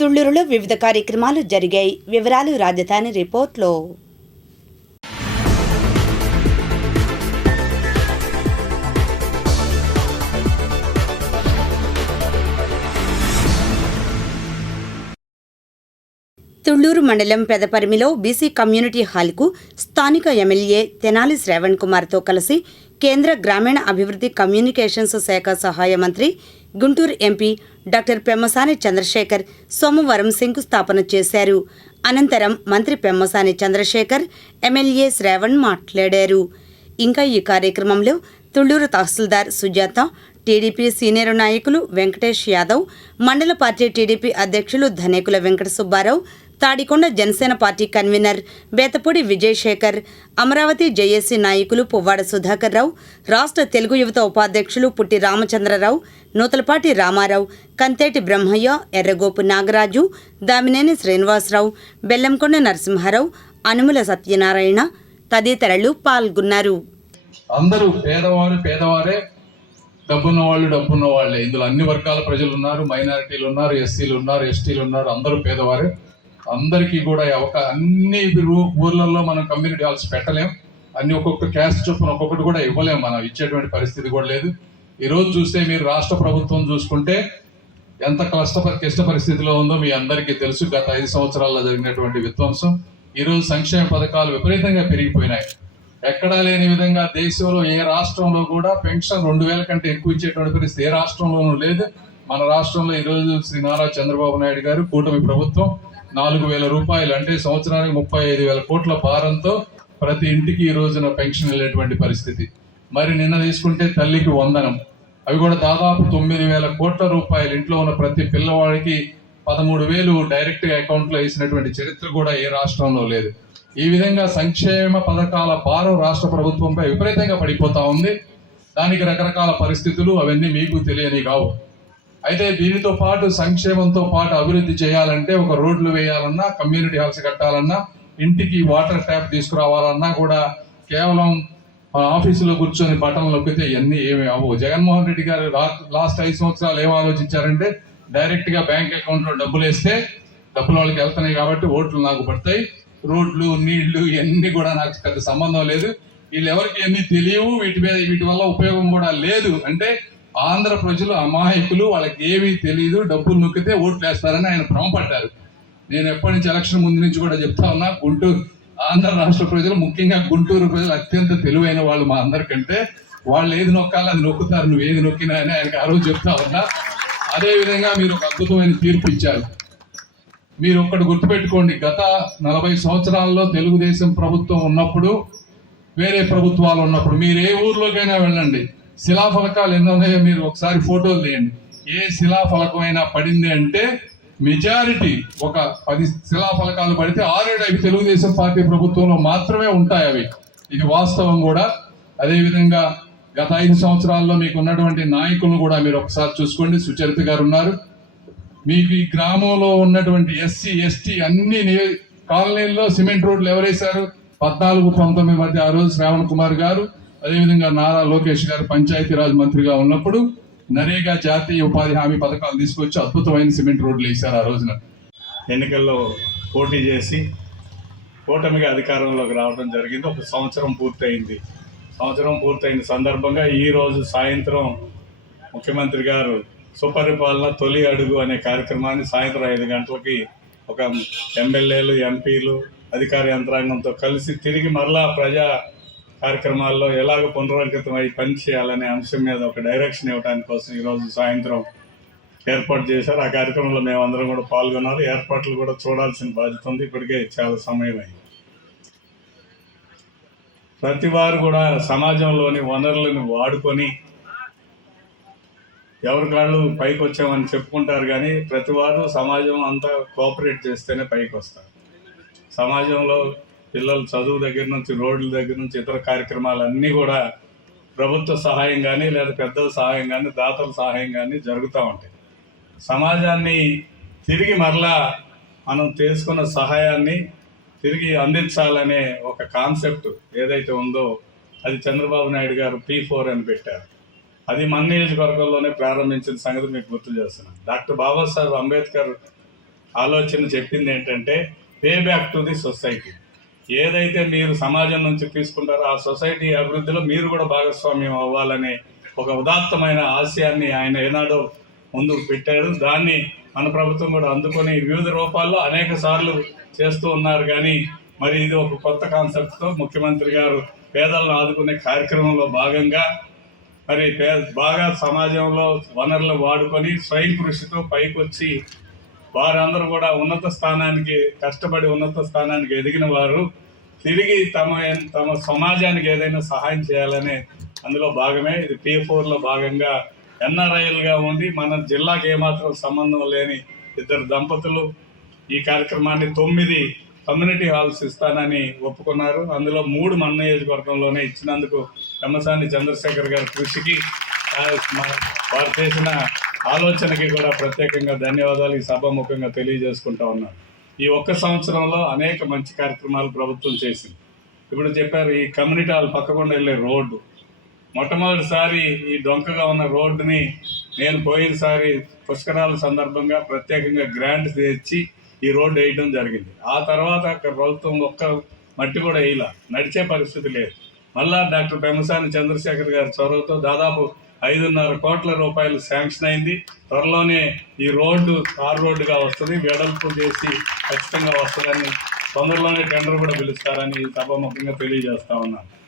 తుళ్ళూరులో వివిధ కార్యక్రమాలు జరిగాయి. వివరాలు రాజధాని రిపోర్ట్లో. తుళ్ళూరు మండలం పెదపరిమిలో బీసీ కమ్యూనిటీ హాల్కు స్థానిక ఎమ్మెల్యే తెనాలి శ్రావణ్ కుమార్తో కలిసి కేంద్ర గ్రామీణ అభివృద్ధి కమ్యూనికేషన్స్ శాఖ సహాయ మంత్రి గుంటూరు ఎంపీ డాక్టర్ పెమ్మసాని చంద్రశేఖర్ సోమవారం శంకుస్థాపన చేశారు. అనంతరం మంత్రి పెమ్మసాని చంద్రశేఖర్ ఎమ్మెల్యే శ్రావణ్ మాట్లాడారు. ఇంకా ఈ కార్యక్రమంలో తుళ్ళూరు తహసీల్దార్ సుజాత టీడీపీ సీనియర్ నాయకులు వెంకటేష్ యాదవ్ మండల పార్టీ టీడీపీ అధ్యక్షులు Dhanekula Venkata Subbarao Tadikonda Janasena party convener Bethapudi Vijayasekhar Amaravati JAC నాయకులు పువ్వాడ సుధాకర్ రావు రాష్ట్ర తెలుగు యువత ఉపాధ్యక్షులు పుట్టి రామచంద్రరావు నూతలపాటి రామారావు కంతేటి బ్రహ్మయ్య ఎర్రగోపు నాగరాజు దామినేని శ్రీనివాసరావు బెల్లంకొండ నరసింహారావు అనుముల సత్యనారాయణ తదితరులు పాల్గొన్నారు. అందరూ పేదవారు పేదవారే డబ్బున్న వాళ్ళు డబ్బున్న వాళ్ళే ఇందులో అన్ని వర్గాల ప్రజలు ఉన్నారు మైనారిటీలు ఉన్నారు ఎస్సీలు ఉన్నారు ఎస్టీలు ఉన్నారు అందరూ పేదవారే. అందరికీ కూడా ఒక అన్ని ఊర్లలో మనం కమ్యూనిటీ హాల్స్ పెట్టలేం. అన్ని ఒక్కొక్క క్యాస్ట్ చొప్పున ఒక్కొక్కటి కూడా ఇవ్వలేము మనం. ఇచ్చేటువంటి పరిస్థితి కూడా లేదు. ఈరోజు చూస్తే మీరు రాష్ట్ర ప్రభుత్వం చూసుకుంటే ఎంత కష్ట క్లిష్ట పరిస్థితిలో ఉందో మీ అందరికీ తెలుసు. గత ఐదు సంవత్సరాల్లో జరిగినటువంటి విధ్వంసం. ఈరోజు సంక్షేమ పథకాలు విపరీతంగా పెరిగిపోయినాయి. ఎక్కడా లేని విధంగా దేశంలో ఏ రాష్ట్రంలో కూడా పెన్షన్ రెండు వేల కంటే ఎక్కువ ఇచ్చేటువంటి పరిస్థితి ఏ రాష్ట్రంలోనూ లేదు. మన రాష్ట్రంలో ఈరోజు శ్రీ నారా చంద్రబాబు నాయుడు గారు కూటమి ప్రభుత్వం నాలుగు వేల రూపాయలు అంటే సంవత్సరానికి ముప్పై ఐదు వేల కోట్ల భారంతో ప్రతి ఇంటికి ఈ రోజున పెన్షన్ వెళ్ళేటువంటి పరిస్థితి. మరి నిన్న తీసుకుంటే తల్లికి వందనం. అవి కూడా దాదాపు తొమ్మిది వేల కోట్ల రూపాయలు. ఇంట్లో ఉన్న ప్రతి పిల్లవాడికి పదమూడు వేలు డైరెక్ట్ అకౌంట్లో వేసినటువంటి చరిత్ర కూడా ఏ రాష్ట్రంలో లేదు. ఈ విధంగా సంక్షేమ పథకాల భారం రాష్ట్ర ప్రభుత్వంపై విపరీతంగా పడిపోతా ఉంది. దానికి రకరకాల పరిస్థితులు అవన్నీ మీకు తెలియని కావు. అయితే దీనితో పాటు సంక్షేమంతో పాటు అభివృద్ధి చేయాలంటే ఒక రోడ్లు వేయాలన్నా కమ్యూనిటీ హాల్స్ కట్టాలన్నా ఇంటికి వాటర్ ట్యాప్ తీసుకురావాలన్నా కూడా కేవలం ఆఫీసులో కూర్చొని బటన్ నొక్కితే ఇవన్నీ ఏమి అవ్వవు. జగన్మోహన్ రెడ్డి గారు లాస్ట్ ఐదు సంవత్సరాలు ఏం ఆలోచించారంటే డైరెక్ట్గా బ్యాంక్ అకౌంట్లో డబ్బులు వేస్తే డబ్బులు వాళ్ళకి వెళ్తున్నాయి కాబట్టి ఓట్లు నాకు పడతాయి. రోడ్లు నీళ్ళు ఇవన్నీ కూడా నాకు పెద్ద సంబంధం లేదు. వీళ్ళు ఎవరికి ఇవన్నీ తెలియవు వీటి మీద వీటి వల్ల ఉపయోగం కూడా లేదు. అంటే ఆంధ్ర ప్రజలు అమాయకులు వాళ్ళకి ఏమీ తెలియదు డబ్బులు నొక్కితే ఓట్లు వేస్తారని ఆయన భ్రమపడ్డారు. నేను ఎప్పటి నుంచి ఎలక్షన్ ముందు నుంచి కూడా చెప్తా ఉన్నా గుంటూరు ఆంధ్ర రాష్ట్ర ప్రజలు ముఖ్యంగా గుంటూరు ప్రజలు అత్యంత తెలివైన వాళ్ళు మా అందరికంటే. వాళ్ళు ఏది నొక్కాలో అది నొక్కుతారు నువ్వు ఏది నొక్కినా అని ఆయనకి ఆ రోజు చెప్తా ఉన్నా. అదే విధంగా మీరు ఒక అద్భుతమైన తీర్పు ఇచ్చారు. మీరు ఒక్కటి గుర్తుపెట్టుకోండి గత నలభై సంవత్సరాల్లో తెలుగుదేశం ప్రభుత్వం ఉన్నప్పుడు వేరే ప్రభుత్వాలు ఉన్నప్పుడు మీరు ఏ ఊర్లోకైనా వెళ్ళండి. శిలాఫలకాలు ఎన్ని ఉన్నాయో మీరు ఒకసారి ఫోటోలు తీయండి. ఏ శిలాఫలకం అయినా పడింది అంటే మెజారిటీ ఒక పది శిలాఫలకాలు పడితే ఆరేడు అవి తెలుగుదేశం పార్టీ ప్రభుత్వంలో మాత్రమే ఉంటాయి అవి. ఇది వాస్తవం కూడా. అదేవిధంగా గత ఐదు సంవత్సరాల్లో మీకు ఉన్నటువంటి నాయకులను కూడా మీరు ఒకసారి చూసుకోండి. సుచరిత గారు ఉన్నారు. మీకు ఈ గ్రామంలో ఉన్నటువంటి ఎస్సీ ఎస్టీ అన్ని కాలనీల్లో సిమెంట్ రోడ్లు ఎవరేశారు? పద్నాలుగు పంతొమ్మిది మధ్య ఆ రోజు శ్రావణ్ కుమార్ గారు అదేవిధంగా నారా లోకేష్ గారు పంచాయతీరాజ్ మంత్రిగా ఉన్నప్పుడు నరేగా జాతీయ ఉపాధి హామీ పథకాలు తీసుకొచ్చి అద్భుతమైన సిమెంట్ రోడ్లు వేశారు ఆ రోజున. ఎన్నికల్లో పోటీ చేసి కూటమిగా అధికారంలోకి రావడం జరిగింది. ఒక సంవత్సరం పూర్తయింది. సంవత్సరం పూర్తయిన సందర్భంగా ఈరోజు సాయంత్రం ముఖ్యమంత్రి గారు సుపరిపాలన తొలి అడుగు అనే కార్యక్రమాన్ని సాయంత్రం ఐదు గంటలకి ఒక ఎమ్మెల్యేలు ఎంపీలు అధికార యంత్రాంగంతో కలిసి తిరిగి మరలా ప్రజా కార్యక్రమాల్లో ఎలాగ పునరంకితం అయి పనిచేయాలనే అంశం మీద ఒక డైరెక్షన్ ఇవ్వడానికి కోసం ఈరోజు సాయంత్రం ఏర్పాటు చేశారు. ఆ కార్యక్రమంలో మేమందరం కూడా పాల్గొన్నారు ఏర్పాట్లు కూడా చూడాల్సిన బాధ్యత ఉంది. ఇప్పటికే చాలా సమయం అయింది. ప్రతి వారు కూడా సమాజంలోని వనరులను వాడుకొని ఎవరి కాళ్ళు పైకి వచ్చామని చెప్పుకుంటారు కానీ ప్రతి వారు సమాజం అంతా కోఆపరేట్ చేస్తేనే పైకి వస్తారు. సమాజంలో పిల్లలు చదువు దగ్గర నుంచి రోడ్ల దగ్గర నుంచి ఇతర కార్యక్రమాలు అన్నీ కూడా ప్రభుత్వ సహాయం కానీ లేదా పెద్దల సహాయం కానీ దాతల సహాయం కానీ జరుగుతూ ఉంటాయి. సమాజాన్ని తిరిగి మరలా మనం తీసుకున్న సహాయాన్ని తిరిగి అందించాలనే ఒక కాన్సెప్ట్ ఏదైతే ఉందో అది చంద్రబాబు నాయుడు గారు పీ ఫోర్ అని పెట్టారు. అది మన నియోజకవర్గంలోనే ప్రారంభించిన సంగతి మీకు గుర్తు చేస్తున్నాను. డాక్టర్ బాబాసాహెబ్ అంబేద్కర్ ఆలోచన చెప్పింది ఏంటంటే pay back to the society. ఏదైతే మీరు సమాజం నుంచి తీసుకుంటారో ఆ సొసైటీ అభివృద్ధిలో మీరు కూడా భాగస్వామ్యం అవ్వాలనే ఒక ఉదాత్తమైన ఆశయాన్ని ఆయన ఏనాడో ముందుకు పెట్టాడు. దాన్ని మన ప్రభుత్వం కూడా అందుకొని వివిధ రూపాల్లో అనేక సార్లు చేస్తూ ఉన్నారు. కానీ మరి ఇది ఒక కొత్త కాన్సెప్ట్తో ముఖ్యమంత్రి గారు పేదలను ఆదుకునే కార్యక్రమంలో భాగంగా మరి పేద బాగా సమాజంలో వనరులు వాడుకొని స్వయం కృషితో పైకొచ్చి వారందరూ కూడా ఉన్నత స్థానానికి కష్టపడి ఉన్నత స్థానానికి ఎదిగిన వారు తిరిగి తమ తమ సమాజానికి ఏదైనా సహాయం చేయాలనే అందులో భాగమే. ఇది పీ ఫోర్లో భాగంగా ఎన్ఆర్ఐలుగా ఉండి మన జిల్లాకి ఏమాత్రం సంబంధం లేని ఇద్దరు దంపతులు ఈ కార్యక్రమాన్ని తొమ్మిది కమ్యూనిటీ హాల్స్ ఇస్తానని ఒప్పుకున్నారు. అందులో మూడు మన నియోజకవర్గంలోనే ఇచ్చినందుకు కమ్మసాని చంద్రశేఖర్ గారి కృషికి వారు చేసిన ఆలోచనకి కూడా ప్రత్యేకంగా ధన్యవాదాలు. ఈ సభాముఖంగా తెలియజేసుకుంటా ఉన్నాను ఈ ఒక్క సంవత్సరంలో అనేక మంచి కార్యక్రమాలు ప్రభుత్వం చేసింది. ఇప్పుడు చెప్పారు ఈ కమ్యూనిటీ హాల్ పక్కకుండా వెళ్ళే రోడ్డు. మొట్టమొదటిసారి ఈ డొంకగా ఉన్న రోడ్డుని నేను పోయినసారి పుష్కరాల సందర్భంగా ప్రత్యేకంగా గ్రాంట్ తెచ్చి ఈ రోడ్డు వేయడం జరిగింది. ఆ తర్వాత అక్కడ ప్రభుత్వం ఒక్క మట్టి కూడా వేయాల. నడిచే పరిస్థితి లేదు. మళ్ళా డాక్టర్ పెమసాని చంద్రశేఖర్ గారి చొరవతో దాదాపు ఐదున్నర కోట్ల రూపాయలు శాంక్షన్ అయింది. త్వరలోనే ఈ రోడ్డు తార్ రోడ్డుగా వస్తుంది. వెడల్పు చేసి ఖచ్చితంగా వస్తుందని తొందరలోనే టెండర్ కూడా పిలుస్తారని ఈ సభాముఖంగా తెలియజేస్తా ఉన్నాను